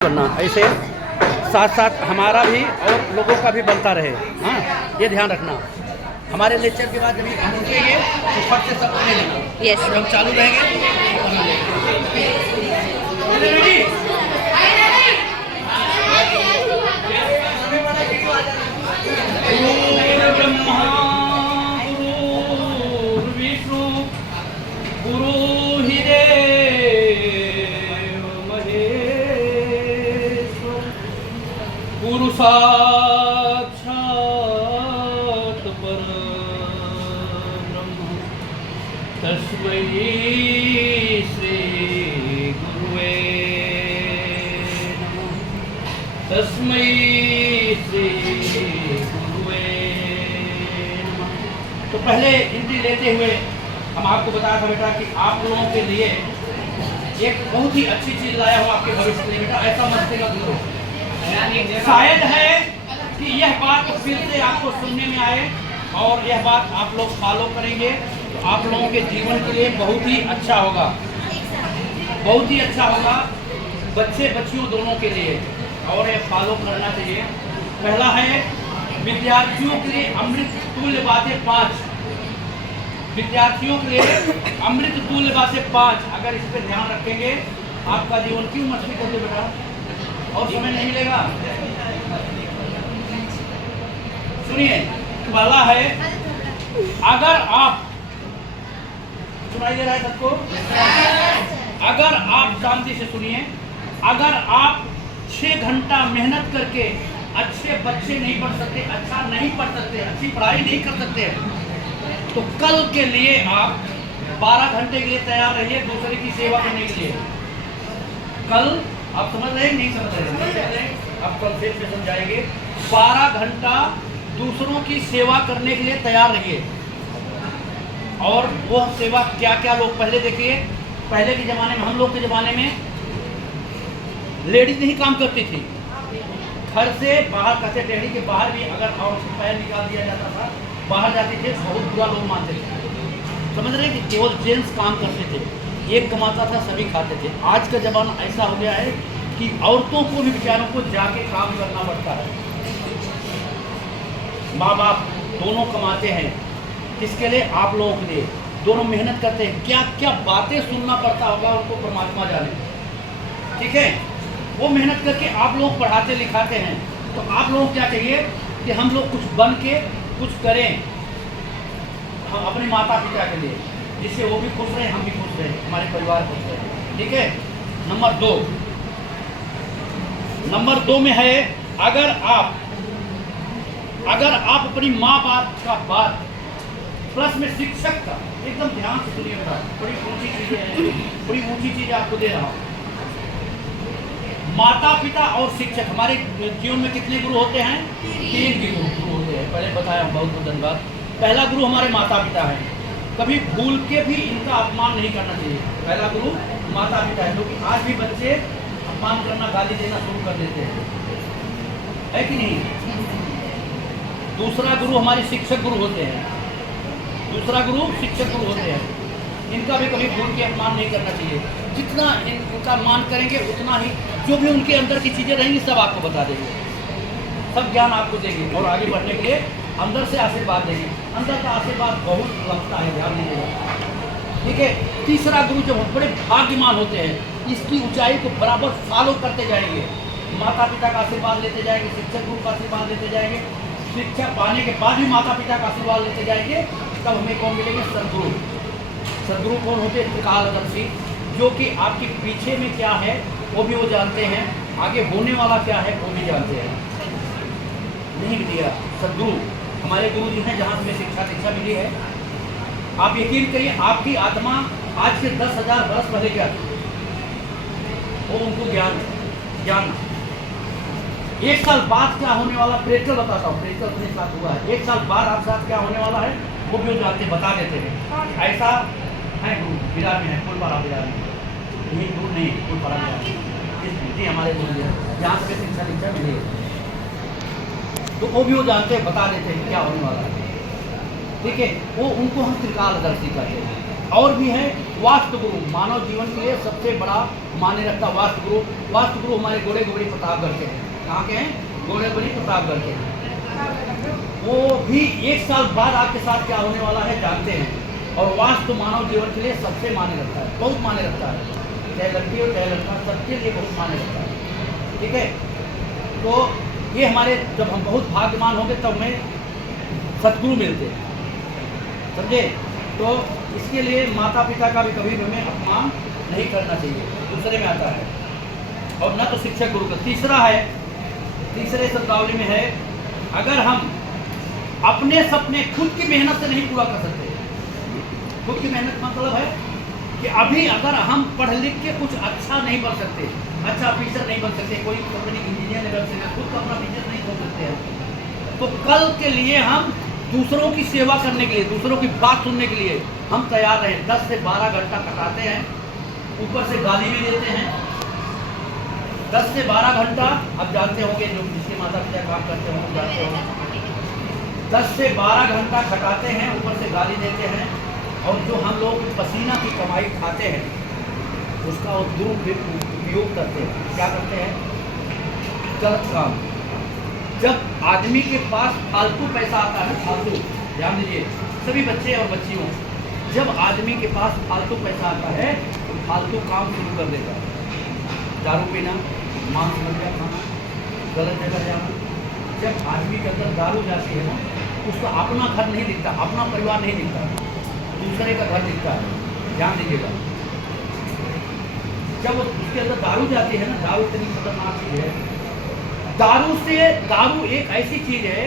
करना ऐसे साथ साथ हमारा भी और लोगों का भी बनता रहे। हाँ, ये ध्यान रखना। हमारे लेक्चर के बाद जब हम उठेंगे तो फट से सब ले लेना। यस जब हम चालू गुरु साक्षात परब्रह्म तस्मै श्री गुरुवे नमः। तस्मै श्री गुरुवे नमः। तो पहले एंट्री लेते हुए हम आपको बताया था बेटा कि आप लोगों के लिए एक बहुत ही अच्छी चीज लाया हूँ आपके भविष्य के लिए। बेटा ऐसा मत से मत करो। शायद है कि यह बात फिर से आपको सुनने में आए और यह बात आप लोग फॉलो करेंगे तो आप लोगों के जीवन के लिए बहुत ही अच्छा होगा, बहुत ही अच्छा होगा बच्चे बच्चियों दोनों के लिए, और यह फॉलो करना चाहिए। पहला है विद्यार्थियों के लिए अमृत तुल्य बातें 5। विद्यार्थियों के लिए अमृत तुल्य बातें 5। अगर इस पर ध्यान रखेंगे आपका जीवन क्यों मस्ती करते बेटा और समय नहीं मिलेगा। सुनिए, पहला है अगर आप सुनाई दे रहा है सबको? अगर आप शांति से सुनिए, अगर आप 6 घंटा मेहनत करके अच्छे बच्चे नहीं पढ़ सकते, अच्छा नहीं पढ़ सकते, अच्छी पढ़ाई नहीं कर सकते, तो कल के लिए आप 12 घंटे के लिए तैयार रहिए दूसरे की सेवा करने के लिए। कल आप समझ रहे हैं नहीं समझ रहे हैं? आप कल फिर से समझाएंगे। 12 घंटा दूसरों की सेवा करने के लिए तैयार रहिए। और वो सेवा क्या क्या लोग पहले देखिए, पहले के ज़माने में, हम लोग के ज़माने में लेडीज नहीं काम करती थी। घर से बाहर कहते टेढ़ी के बाहर भी अगर औरत से पैर निकाल दिया जाता था, बाहर जाते थे, बहुत बुरा लोग मानते थे। समझ रहे कि केवल जेंट्स काम करते थे, एक कमाता था सभी खाते थे। आज का ज़माना ऐसा हो गया है कि औरतों को भी बेचारों को जाके काम करना पड़ता है। माँ बाप दोनों कमाते हैं, किसके लिए? आप लोगों के लिए। दोनों मेहनत करते हैं, क्या क्या बातें सुनना पड़ता होगा उनको परमात्मा जाने। ठीक है, वो मेहनत करके आप लोग पढ़ाते लिखाते हैं, तो आप लोगों को क्या चाहिए कि हम लोग कुछ बन के कुछ करें हम अपने माता पिता के लिए, जिससे वो भी खुश रहे, हम भी खुश रहे, हमारे परिवार खुश रहे। ठीक है। नंबर 2 में है अगर आप अपनी माँ बाप का बात प्लस में शिक्षक का एकदम ध्यान से सुनिएगा। बड़ी ऊंची चीजें हैं, बड़ी ऊंची चीज आपको दे रहा हूँ। माता पिता और शिक्षक, हमारे जीवन में कितने गुरु होते हैं? 3 गुरु होते हैं। पहले बताया, बहुत बहुत धन्यवाद। पहला गुरु हमारे माता पिता हैं, कभी भूल के भी इनका अपमान नहीं करना चाहिए। पहला गुरु माता पिता है, क्योंकि आज भी बच्चे अपमान करना, गाली देना शुरू कर देते हैं, है कि नहीं? दूसरा गुरु हमारे शिक्षक गुरु होते हैं, दूसरा गुरु शिक्षक गुरु होते हैं। इनका भी कभी भूल के अपमान नहीं करना चाहिए। जितना इनका मान करेंगे उतना ही जो भी उनके अंदर की चीज़ें रहेंगी सब आपको बता देंगे, सब ज्ञान आपको देंगे और आगे बढ़ने के लिए अंदर से आशीर्वाद देंगे। अंदर का आशीर्वाद बहुत लगता है, ध्यान दीजिएगा। ठीक है। तीसरा गुरु जो बड़े भाग्यमान होते हैं, इसकी ऊंचाई को बराबर फॉलो करते जाएंगे, माता पिता का आशीर्वाद लेते जाएंगे, शिक्षक गुरु का आशीर्वाद लेते जाएंगे, शिक्षा पाने के बाद भी माता पिता का आशीर्वाद लेते जाएंगे, तब हमें कौन मिलेंगे? सदगुरु। सदगुरु कौन होते हैं? त्रिकालदर्शी, जो कि आपके पीछे में क्या है वो भी वो जानते हैं, आगे होने वाला क्या है वो भी जानते हैं। नहीं मिलेगा सदगुरु हमारे गुरु जी हैं, जहाँ हमें शिक्षा मिली है। आप यकीन करिए, आपकी आत्मा आज से 10,000 वर्ष पहले क्या थी, वो उनको ज्ञान। 1 साल बाद क्या होने वाला, प्रैक्टिकल बताता हूँ, प्रैक्टिकल अपने साथ हुआ है। 1 साल बाद आप साथ क्या होने वाला है वो भी जानते, बता देते हैं। ऐसा है गुरु बिहार में है, फुलपारा बिहार में, यही गुरु नहीं, फुलपारा बिहार में हमारे गुरु जी जहाँ से शिक्षा मिली है, तो वो भी वो जानते हैं, बता देते हैं क्या होने वाला है। ठीक है, वो उनको हम त्रिकालदर्शी कहते हैं। और भी है वास्तु गुरु मानव जीवन के लिए सबसे बड़ा माने रखता वास्तु गुरु। वास्तु गुरु हमारे गोड़े गोड़ी प्रतापगढ़ के हैं। कहाँ के हैं? गोड़े गोड़ी प्रतापगढ़ के हैं। वो भी 1 साल बाद आपके साथ क्या होने वाला है जानते हैं। और वास्तु मानव जीवन के लिए सबसे माने रखता है, बहुत माने रखता है। चाहे लड़की हो चाहे लड़का, सबके लिए बहुत माने रखता है। ठीक है, तो ये हमारे जब हम बहुत भाग्यवान होंगे तब हमें सद्गुरु मिलते हैं, समझे। तो इसके लिए माता पिता का भी कभी हमें अपमान नहीं करना चाहिए, दूसरे में आता है। और न तो शिक्षक गुरु का। तीसरा है, तीसरे शब्दावली में है, अगर हम अपने सपने खुद की मेहनत से नहीं पूरा कर सकते। खुद की मेहनत मतलब है कि अभी अगर हम पढ़ लिख के कुछ अच्छा नहीं बन सकते, अच्छा ऑफिसर नहीं बन सकते, कोई कंपनी इंजीनियर नहीं बन सकते, खुद का अपना बिजनेस नहीं खोल सकते हैं, तो कल के लिए हम दूसरों की सेवा करने के लिए, दूसरों की बात सुनने के लिए हम तैयार रहें। 10 से 12 घंटा कटाते हैं, ऊपर से गाली भी देते हैं। 10 से 12 घंटा आप जानते होंगे, जो जिसके माता पिता काम करते होंगे जानते होंगे। 10 से 12 घंटा खटाते हैं, ऊपर से गाली देते हैं। और जो हम लोग पसीना की कमाई खाते हैं उसका दुरुपयोग करते हैं। क्या करते हैं? गलत काम। जब आदमी के पास फालतू पैसा आता है, फालतू, ध्यान दीजिए सभी बच्चे और बच्चियों, जब आदमी के पास फालतू पैसा आता है तो फालतू काम शुरू कर देता है। दारू पीना, मांस मदिरा खाना, गलत जगह जाना। जब आदमी के अंदर दारू जाती है ना, उसका अपना घर नहीं दिखता, अपना परिवार नहीं दिखता, दूसरे का घर दिखता है। ध्यान दीजिएगा, जब उसके अंदर दारू जाती है ना, दारू इतनी खतरनाक चीज़ है। दारू एक ऐसी चीज़ है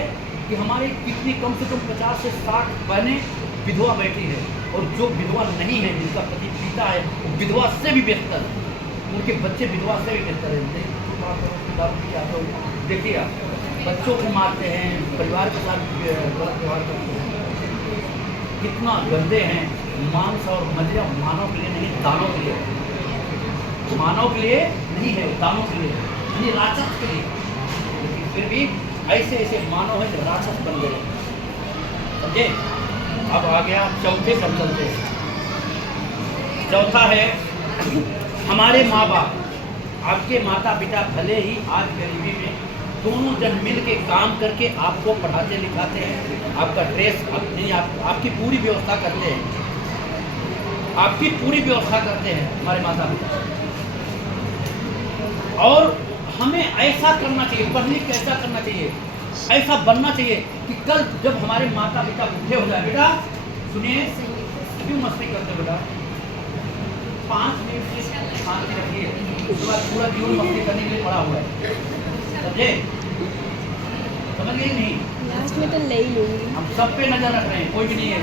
कि हमारे कितनी कम से कम 50 से 60 बहनें विधवा बैठी है, और जो विधवा नहीं है, जिसका पति पीता है, वो विधवा से भी बेहतर है, उनके बच्चे विधवा से भी बेहतर है। दारू पी जाते हो, देखिए आप बच्चों को मारते हैं, परिवार के साथ गलत व्यवहार करते हैं, कितना गंदे हैं। मांस और मदिरा मानव के लिए नहीं, दानों के लिए, मानव के लिए नहीं है, दानों के लिए, यानी राक्षस के लिए। लेकिन फिर भी ऐसे ऐसे मानव है जो राक्षस बन गए, समझे। अब आ गया चौथे पर चलते हैं। चौथा है, हमारे माँ बाप, आपके माता पिता भले ही आज गरीबी में दोनों जन मिल के काम करके आपको पढ़ाते लिखाते हैं, आपका ड्रेस आपकी पूरी व्यवस्था करते हैं, आपकी पूरी व्यवस्था करते हैं हमारे माता पिता। और हमें ऐसा करना चाहिए, पढ़ लिख के ऐसा करना चाहिए, ऐसा बनना चाहिए कि कल जब हमारे माता पिता बूढ़े हो जाए, बेटा सुनिए, क्यों मस्ती करते बेटा, 5 मिनट की शांति रखिए, उसके बाद पूरा जीवन मस्ती करने के लिए पड़ा हुआ है, समझे, समझ गए नहीं। लास्ट में तो नहीं लूंगी। हम सब पे नजर रख रहे हैं, कोई भी नहीं है,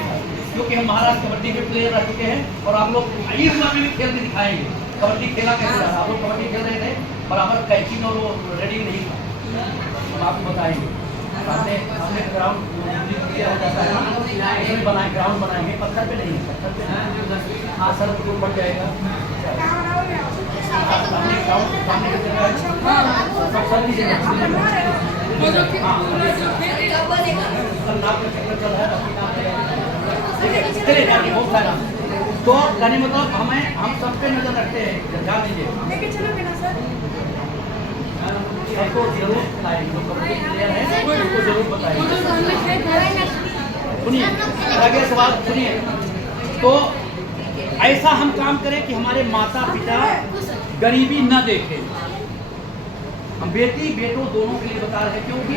क्योंकि हम महाराष्ट्र कबड्डी के प्लेयर रह चुके हैं, और आप लोग इस बार में भी खेल के दिखाएंगे। कबड्डी खेला कैसे रहा, आप लोग कबड्डी खेल रहे थे, बराबर कैचिंग और वो रेडी नहीं था, हम आपको बताएंगे। सामने ग्राउंड क्लियर हो जाता है ना, इसमें बनाए ग्राउंड बनाएंगे, पत्थर पे नहीं, पत्थर पे हाँ सर तो बढ़ जाएगा। सामने ग्राउंड, सामने की जगह सब सर की जगह चले जाएंगे, बहुत सारा। तो कहने मतलब हम सब पे नजर रखते हैं, ध्यान दीजिए। सबको जरूर बताएंगे, जो कबड्डी प्लेयर है उसको जरूर बताएंगे। सुनिए, आगे सवाल सुनिए। तो ऐसा हम काम करें कि हमारे माता पिता गरीबी न देखें। हम बेटी बेटों दोनों के लिए बता रहे हैं, क्योंकि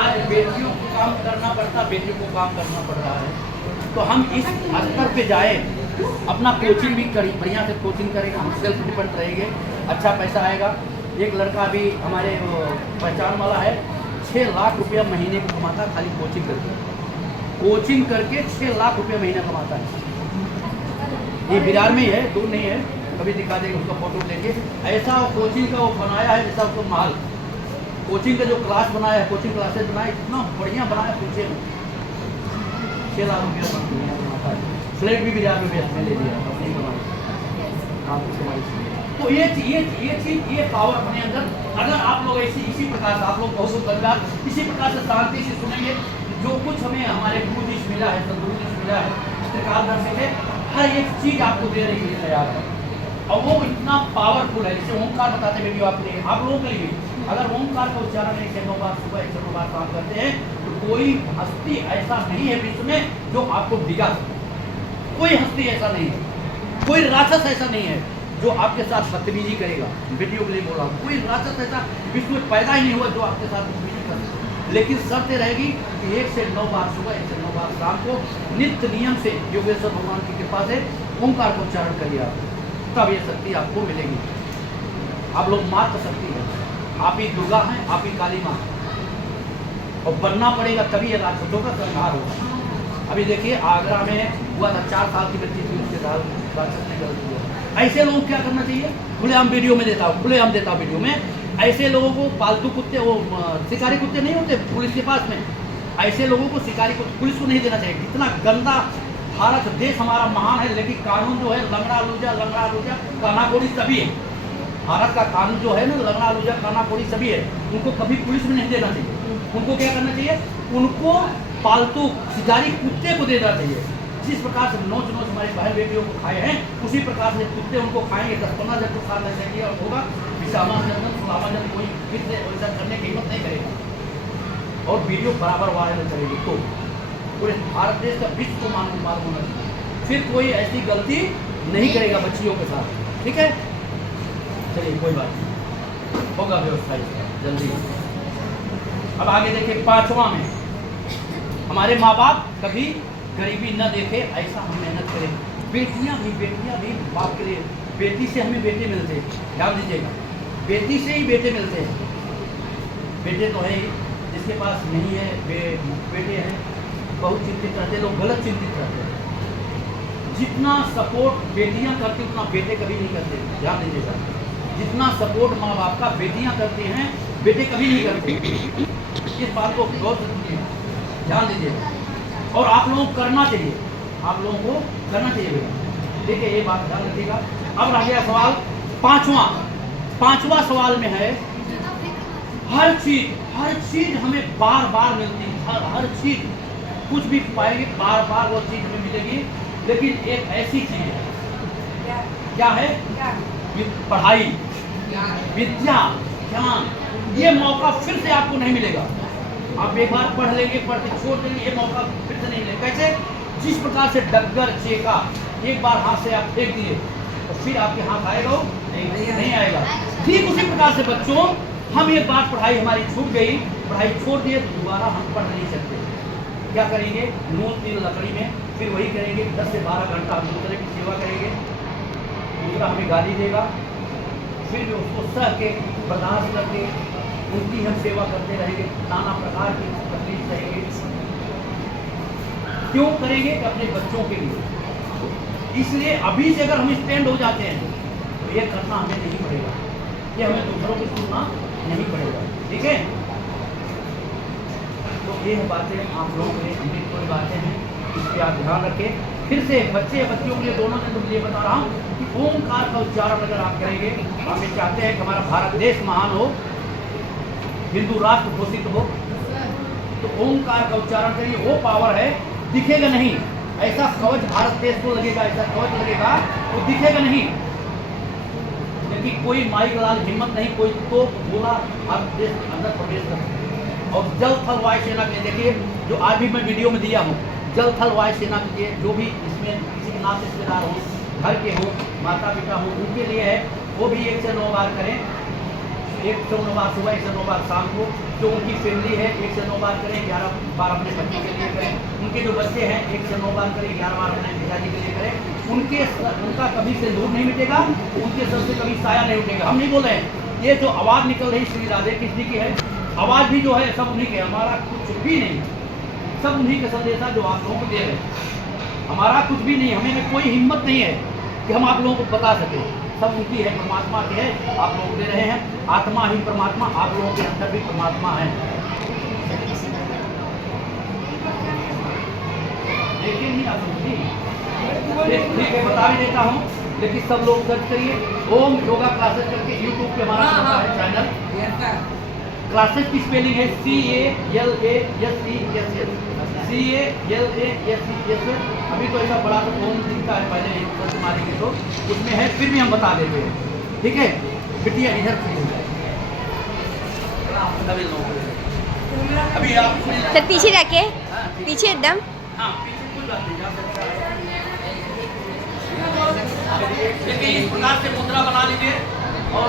आज बेटियों को काम करना पड़ता, बेटियों को काम करना पड़ रहा है। तो हम इस स्तर पे जाए, अपना कोचिंग भी करें, बढ़िया से कोचिंग करेंगे, हम सेल्फ डिपेंड रहेंगे, अच्छा पैसा आएगा। एक लड़का भी हमारे पहचान वाला है, 6 लाख रुपया महीने को कमाता, खाली कोचिंग करके 6 लाख रुपया महीना कमाता है। ये बिहार में ही है, दूर नहीं है, कभी दिखा देंगे, उसका फोटो लेंगे। ऐसा कोचिंग का वो बनाया है जैसा उसको माल, कोचिंग का जो क्लास बनाया है, कोचिंग क्लासेस बनाया, इतना बढ़िया बनाया, पूछे 6 लाख रुपया कमाता है। फ्लैट भी बिहार में बेच में ले लिया, नहीं कमाई। तो ये चीज, ये पावर अपने अंदर, अगर आप लोग इसी प्रकार से, आप लोग बहुत बदलाव इसी प्रकार से शांति से सुनेंगे, जो कुछ हमें हमारे गुरु जी से मिला है, सदगुरु जी से मिला है, त्रिकालदर्शी से हर एक चीज आपको देने के लिए तैयार है। और वो इतना पावरफुल है, जैसे ओंकार बताते वीडियो आपने आप लोगों के लिए, अगर ओंकार का उच्चारण 109 बार सुबह 109 बार काम करते हैं तो कोई हस्ती ऐसा नहीं है विश्व में जो आपको डिगा सके। कोई हस्ती ऐसा नहीं है, कोई राक्षस ऐसा नहीं है जो आपके साथ बदतमीजी करेगा। वीडियो के लिए बोला, कोई राक्षस ऐसा विश्व में पैदा ही नहीं हुआ जो आपके साथ बदतमीजी कर सके। लेकिन शर्त रहेगी कि 1 से 9 बार सुबह 1 से 9 बार शाम को नित्य नियम से योगेश्वर भगवान की कृपा से ओंकार का उच्चारण करिए आप, तब ये शक्ति आपको मिलेगी। आप लोग मात्र शक्ति है, आप ही दुर्गा हैं, आप ही काली माँ, और बनना पड़ेगा तभी ये राक्षसों का संहार होगा। अभी देखिए आगरा में हुआ था, 4 साल की बच्ची थी, उसके साथ राक्षस ने गलत किया। ऐसे लोगों को क्या करना चाहिए, खुलेआम वीडियो में देता हूँ, खुलेआम देता हूँ वीडियो में। ऐसे लोगों को पालतू कुत्ते, वो शिकारी कुत्ते नहीं होते पुलिस के पास में, ऐसे लोगों को शिकारी कुत्ते पुलिस को नहीं देना चाहिए। कितना गंदा भारत देश हमारा महान है, लेकिन कानून जो है लंगड़ा लूजा कानाकोड़ी सभी है। भारत का कानून जो है ना लंगड़ा लूजा कानाकोड़ी सभी है, उनको कभी पुलिस में नहीं देना चाहिए। उनको क्या करना चाहिए, उनको पालतू शिकारी कुत्ते को देना चाहिए। जिस प्रकार से नोच हमारे बहन बेटियों को खाए हैं, उसी प्रकार से कुत्ते उनको खाएंगे। 10-15 जब साल ऐसा किया और होगा विषामाजन कोई फिर से वैसा करने की हिम्मत नहीं करेगा और वीडियो बराबर वायरल करेगी तो पूरे भारत देश का विश्व को मालूम होना चाहिए। फिर कोई ऐसी गलती नहीं करेगा बच्चियों के साथ, ठीक है। चलिए कोई बात नहीं, होगा व्यवस्था इसका जल्दी। अब आगे देखिए 5वां में, हमारे माँ बाप कभी गरीबी न देखे ऐसा हम मेहनत करें। बेटियां भी बाप के लिए, बेटी से हमें बेटे मिलते हैं, ध्यान दीजिएगा, बेटी से ही बेटे मिलते हैं। बेटे तो है ही, जिसके पास नहीं है बेटे हैं बहुत चिंतित रहते, लोग गलत चिंतित रहते हैं। जितना सपोर्ट बेटियां करती उतना बेटे कभी नहीं करते, ध्यान दीजिएगा। जितना सपोर्ट माँ बाप का बेटियां करती हैं बेटे कभी नहीं करते। इस बात को गौर से सुनिए, ध्यान दीजिएगा, और आप लोगों को करना चाहिए, आप लोगों को करना चाहिए बेटा, ठीक है, ये बात ध्यान रखिएगा। अब रह गया सवाल 5वां सवाल में है, हर चीज हमें बार बार मिलती है, हर चीज कुछ भी पाएंगे बार बार वो चीज हमें मिलेगी, लेकिन एक ऐसी चीज है, क्या है, पढ़ाई, विद्या, ज्ञान, ये मौका फिर से आपको नहीं मिलेगा। आप एक बार पढ़ लेंगे, पढ़ के छोड़ देंगे, ये मौका फिर से नहीं मिलेगा। कैसे, जिस प्रकार से डग्गर चेका एक बार हाथ से आप फेंक दिए तो फिर आपके हाथ आएगा, नहीं आएगा। ठीक उसी प्रकार से बच्चों, हम एक बार पढ़ाई हमारी छूट गई, पढ़ाई छोड़ दिए तो दोबारा हम पढ़ नहीं सकते। क्या करेंगे, नून तेल लकड़ी में फिर वही करेंगे, 10 से 12 घंटा हम दूसरे की सेवा करेंगे, दूसरा हमें गाली देगा, फिर भी उसको सह के बर्दाश्त करके उनकी हम सेवा करते रहेंगे, नाना प्रकार की तकलीफ रहेंगे। क्यों करेंगे कि अपने बच्चों के लिए। इसलिए अभी से अगर हम स्टैंड हो जाते हैं तो ये करना हमें नहीं पड़ेगा, ये हमें दूसरों को सुनना नहीं पड़ेगा, ठीक है। तो ये बातें आप लोगों के लिए अमृतपूर्ण बातें हैं, इसके आप ध्यान रखें। फिर से बच्चे या बच्चियों के लिए दोनों ने तो ये बता रहा हूँ कि ओंकार का उच्चारण अगर आप करेंगे, आप ये चाहते हैं कि हमारा भारत देश महान हो, हिंदू राष्ट्र घोषित हो, तो ओंकार का उच्चारण करिए। वो पावर है, दिखेगा नहीं, ऐसा कवच भारत देश को लगेगा, ऐसा कवच लगेगा वो दिखेगा नहीं, लेकिन कोई माइक लाल हिम्मत नहीं, कोई तो बोला भारत देश के अंदर प्रवेश कर सकते। और जल थल वायु सेना के देखिए, जो आज भी मैं वीडियो में दिया हूँ, जल थल वायु सेना के लिए जो भी इसमें किसी के नाम रिश्तेदार हो, घर के हो, माता पिता हो, उनके लिए है, वो भी 1 से 9 बार करें। 1 से 9 बार सुबह, 1 से 9 बार शाम को। जो उनकी फैमिली है 1 से 9 बार करें, 11 बार अपने बच्चे के लिए करें। उनके जो बच्चे हैं 1 से 9 बार करें, 11 बार अपने पिताजी के लिए करें। उनका कभी सिंदूर नहीं मिटेगा, उनके सर से कभी साया नहीं उठेगा। हम नहीं बोल रहे हैं, ये जो आवाज़ निकल रही श्री राधे कृष्ण की है, आवाज़ भी जो है सब उन्हीं के, हमारा कुछ भी नहीं, सब उन्हीं के संदेशा जो आप लोगों को दे रहे हैं। हमारा कुछ भी नहीं, हमें में कोई हिम्मत नहीं है कि हम आप लोगों को बता सकें, सब उनकी है, परमात्मा की है, आप लोग दे रहे हैं। आत्मा ही परमात्मा, आप लोगों के अंदर भी परमात्मा है। लेकिन नहीं आप समझिए, ठीक है, बता भी देता हूँ, लेकिन सब लोग सर्च करिए ओम योगा क्लासेस करके यूट्यूब पे हमारा है चैनल, क्लासेस की स्पेलिंग है CALASESS, CALASESS। अभी तो ऐसा बड़ा सा फोन दिखता है, पहले एक सर्च मारेंगे तो उसमें है, फिर भी हम बता देते हैं, ठीक है। बिटिया इधर खड़ी हो जाए, अभी आप सर पीछे जाके, पीछे एकदम। हाँ पीछे कोई बात नहीं, जा सकता है। देखिए इस प्रकार से मुद्रा बना लीजिए और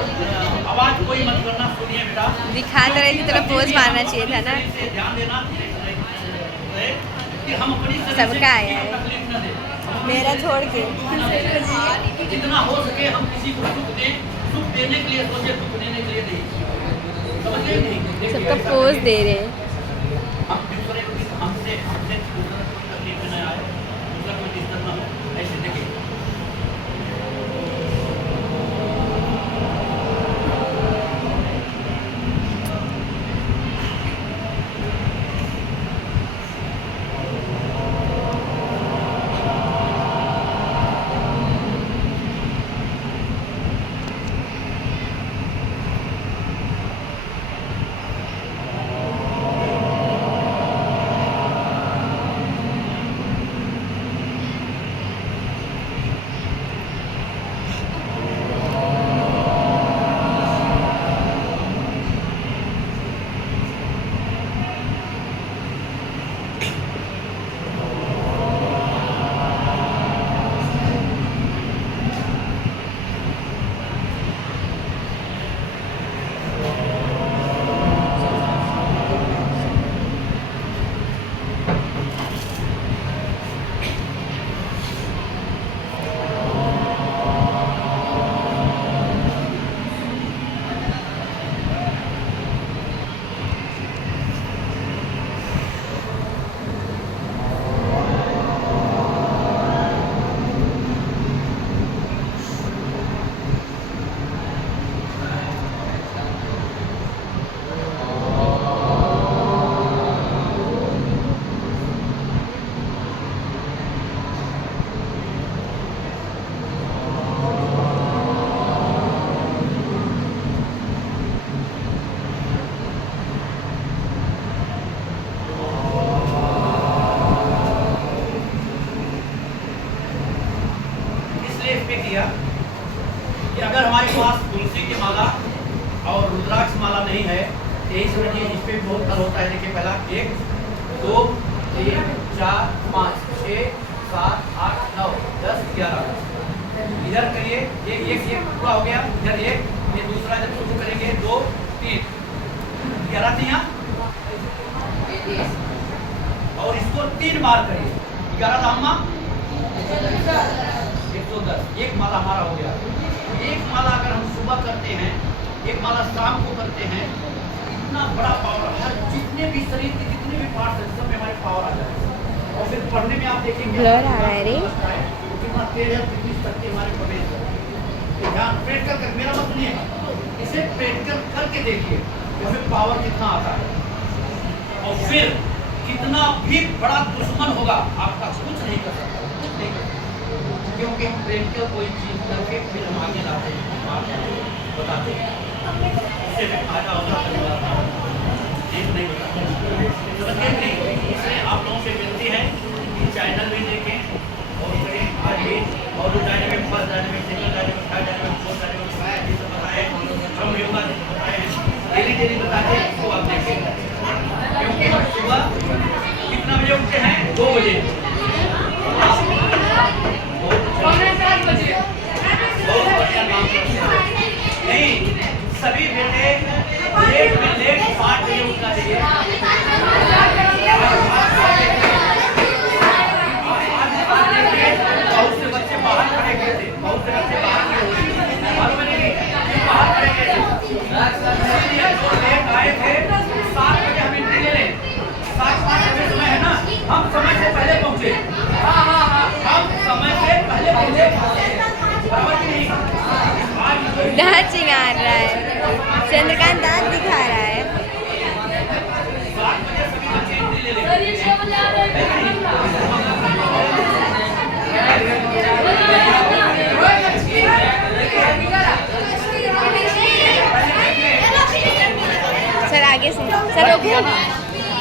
आवाज कोई मत करना, सुनिए बेटा। दिखा तो रही थी, थोड़ा पोज मारना चाहिए था ना। ध्यान देना कि हम अपनी सबका आया है, तकलीफ न दें, मेरा छोड़ के। जितना हो सके हम किसी को सुख दें, सुख देने के लिए सोचे, सुख देने के लिए नहीं, समझे नहीं। सबका पोज दे रहे हैं। हम दूसरे को हमसे हमसे दूसरा कोई तकलीफ न आए, दूसरा कोई दिक्कत न हो, ऐसे देखिए। कि अगर हमारे पास तुलसी की माला और रुद्राक्ष माला नहीं है, यही समझिए इस पे बहुत फल होता है। देखिए पहला 1 2 3 4 5 6 7 8 9 10 11, इधर करिए, एक पूरा हो गया, इधर एक, ये दूसरा जब शुरू करेंगे 2 3 11 थी यहाँ, और इसको 3 बार करिए, 11 धामा 110, एक माला हमारा हो गया। एक माला अगर हम सुबह करते हैं, एक माला शाम को करते हैं, इतना बड़ा पावर, हर जितने भी शरीर के जितने भी पार्ट हैं सब में हमारे पावर आ जाएगा। और फिर पढ़ने में आप देखेंगे ब्लर आ रहा है रे, कितना तेज है, कितनी शक्ति हमारे प्रवेश है। ध्यान प्रैक्टिकल कर, मेरा मत सुनिए, इसे प्रैक्टिकल करके देखिए कि हमें पावर कितना आता है। और फिर कितना भी बड़ा दुश्मन होगा आपका कुछ नहीं कर सकता, कुछ नहीं कर सकता, क्योंकि हम प्रैक्टिकल कोई चीज करके फिर हम आगे लाते हैं, बताते हैं, इससे भी फायदा होगा, एक नहीं बताते, समझते नहीं। इसलिए आप लोगों से विनती है कि चैनल भी देखें और करें आगे, और dynamic first dynamic second dynamic third dynamic fourth dynamic ये सब बताए, हम योगा बताए हैं, डेली बताते हैं, इसको आप देखें। क्योंकि हम सुबह कितना बजे उठते हैं? 2 बजे, नहीं सभी बेटे लेट में लेट 5 बजे उठना चाहिए। बहुत से बच्चे बाहर खड़े गए थे, बहुत से बच्चे बाहर खड़े गए थे, जो लेट आए थे 7 बजे हम एंट्री ले लें, 7-5 बजे समय है ना, हम समय से पहले पहुंचे, हम समय से पहले पहुंचे, बराबर की नहीं। दांत चिंगार रहा है, चंद्रकांत दांत दिखा रहा है।